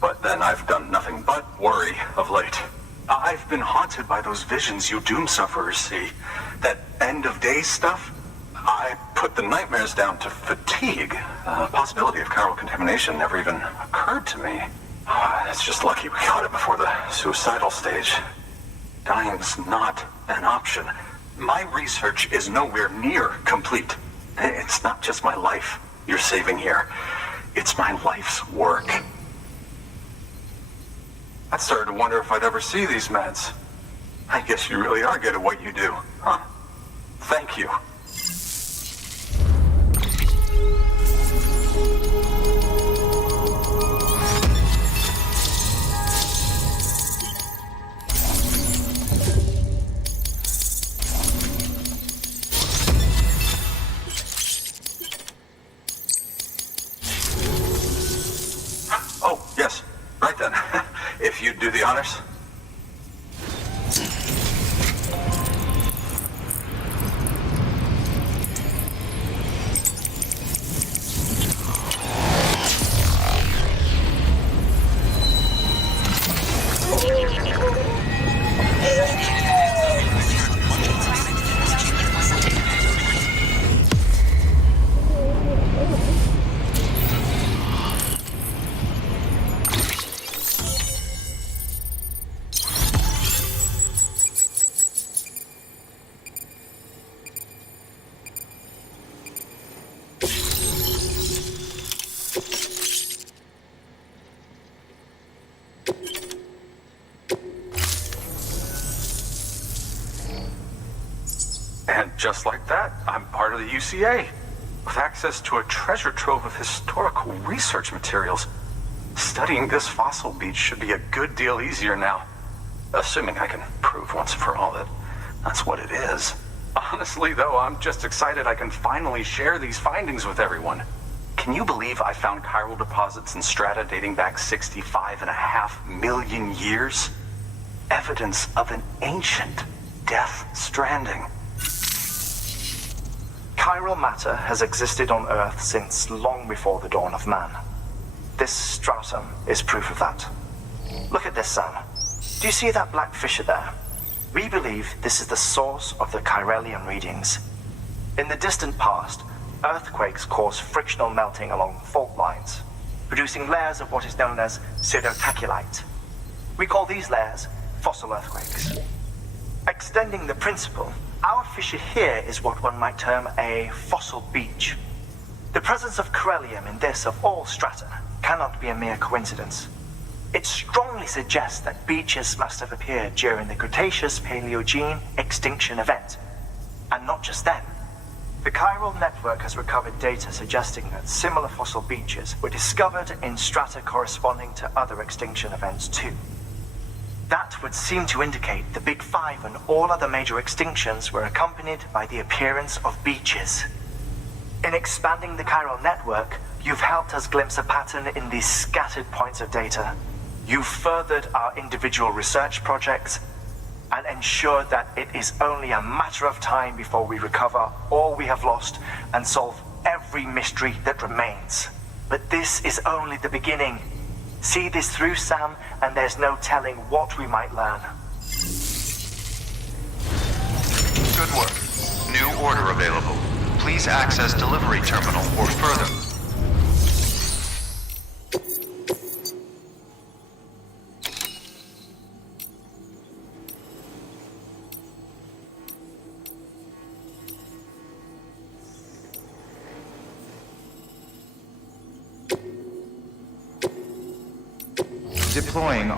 But then I've done nothing but worry of late. I've been haunted by those visions you doom sufferers see. That end of days stuff. I put the nightmares down to fatigue. The possibility of chiral contamination never even occurred to me. It's just lucky we caught it before the suicidal stage. Dying's not an option. My research is nowhere near complete. It's not just my life you're saving here. It's my life's work. I started to wonder if I'd ever see these meds. I guess you really are good at what you do, huh? Thank you. Oh, yes. Right then. If you'd do the honors. And just like that, I'm part of the UCA, with access to a treasure trove of historical research materials. Studying this fossil beach should be a good deal easier now, assuming I can prove once and for all that that's what it is. Honestly, though, I'm just excited I can finally share these findings with everyone. Can you believe I found chiral deposits in strata dating back 65.5 million years? Evidence of an ancient death stranding. Chiral matter has existed on Earth since long before the dawn of man. This stratum is proof of that. Look at this, Sam. Do you see that black fissure there? We believe this is the source of the chiralium readings. In the distant past, earthquakes caused frictional melting along fault lines, producing layers of what is known as pseudotachylite. We call these layers fossil earthquakes. Extending the principle, our fissure here is what one might term a fossil beach. The presence of chiralium in this of all strata cannot be a mere coincidence. It strongly suggests that beaches must have appeared during the Cretaceous-Paleogene extinction event. And not just then. The chiral network has recovered data suggesting that similar fossil beaches were discovered in strata corresponding to other extinction events too. That would seem to indicate the Big Five and all other major extinctions were accompanied by the appearance of beaches. In expanding the chiral network, you've helped us glimpse a pattern in these scattered points of data. You've furthered our individual research projects and ensured that it is only a matter of time before we recover all we have lost and solve every mystery that remains. But this is only the beginning. See this through, Sam, and there's no telling what we might learn. Good work. New order available. Please access delivery terminal or further. Deploying.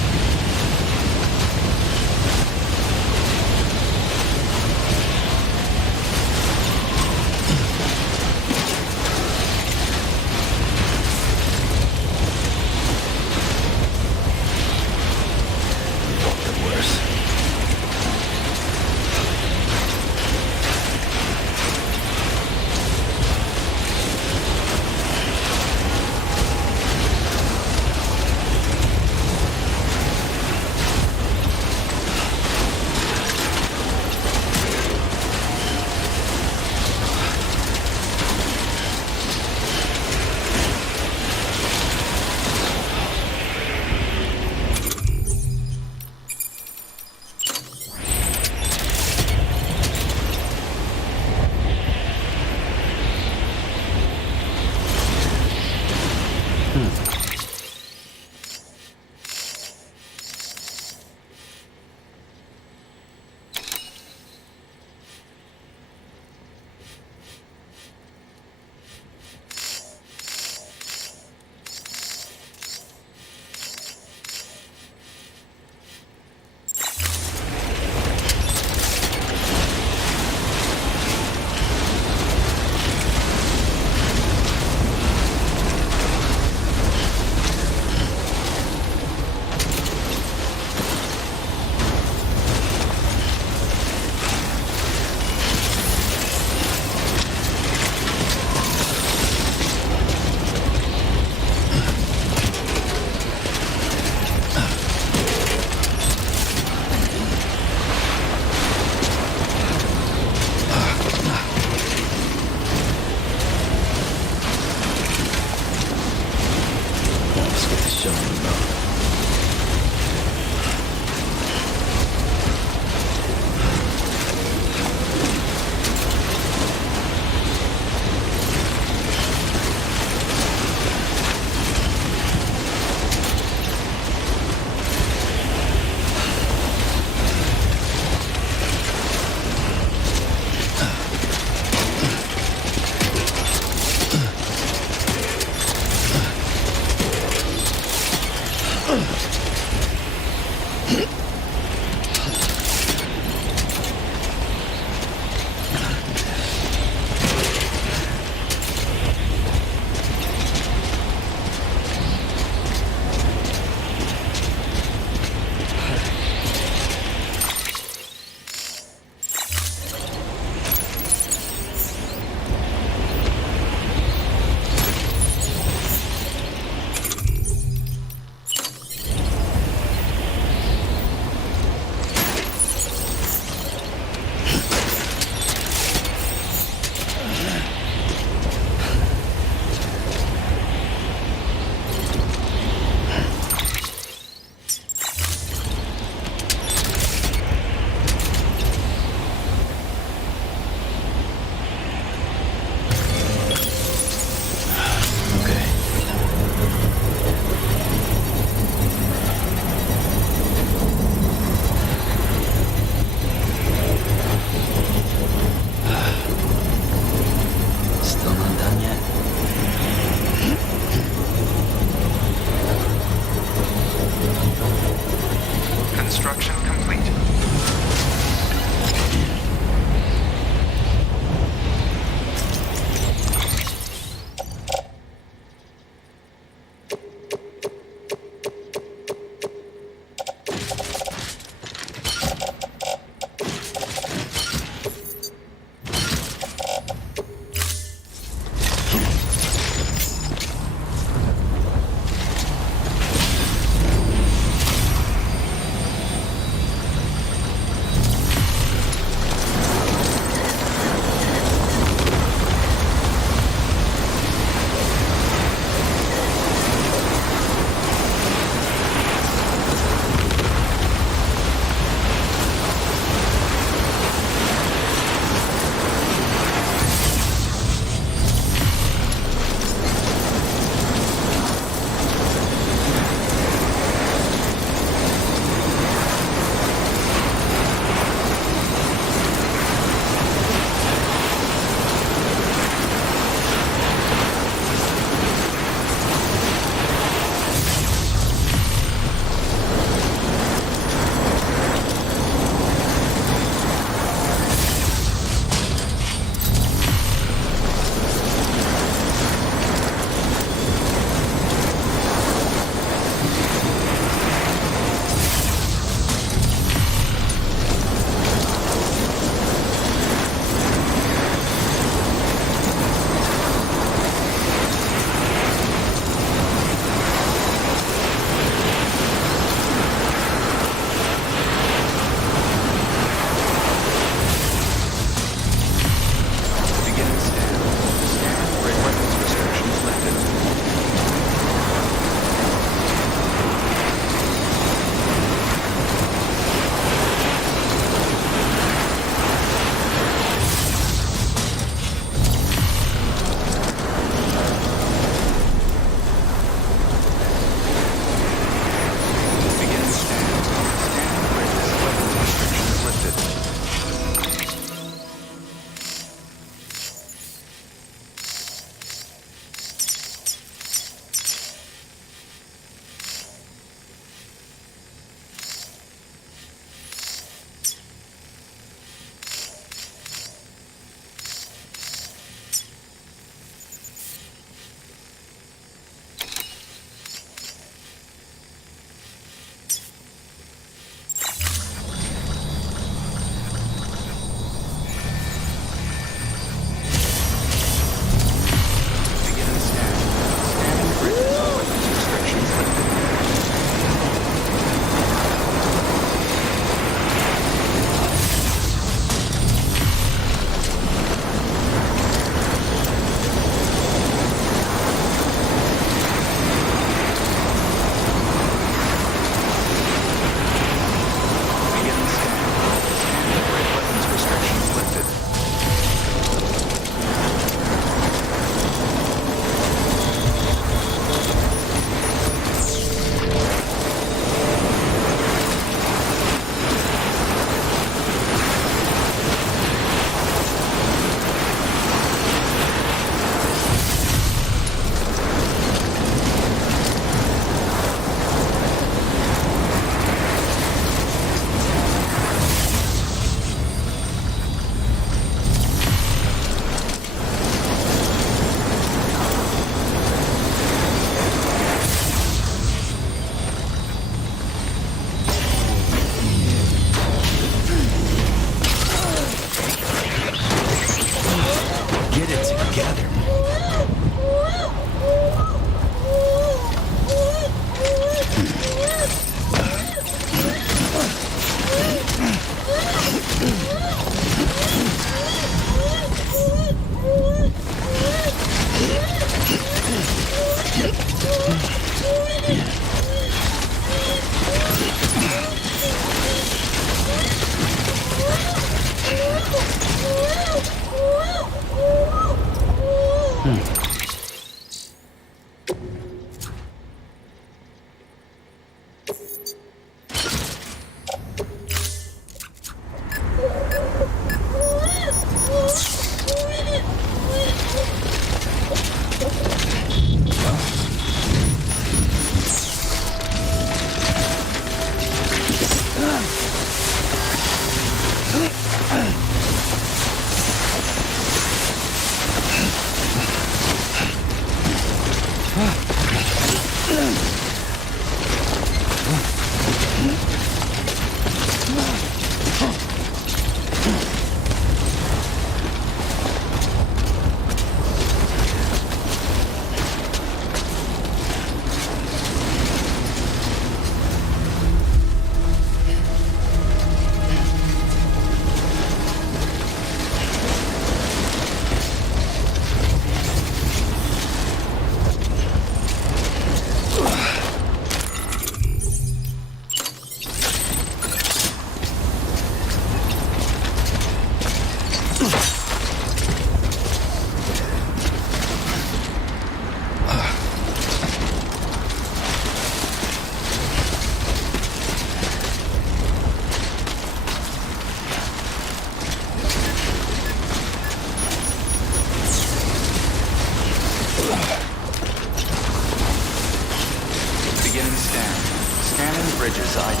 Beginning scan. Scanning bridges ID.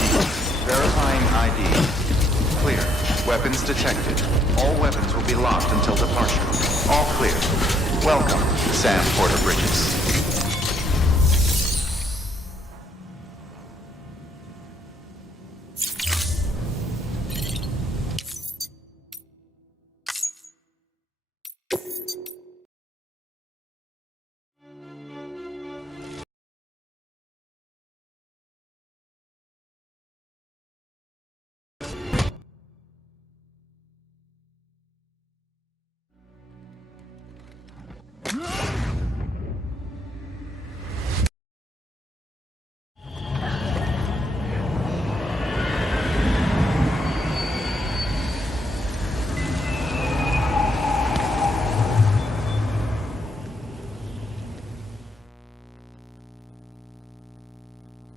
Verifying ID. Clear. Weapons detected. All weapons will be locked until departure. All clear. Welcome, Sam Porter Bridges.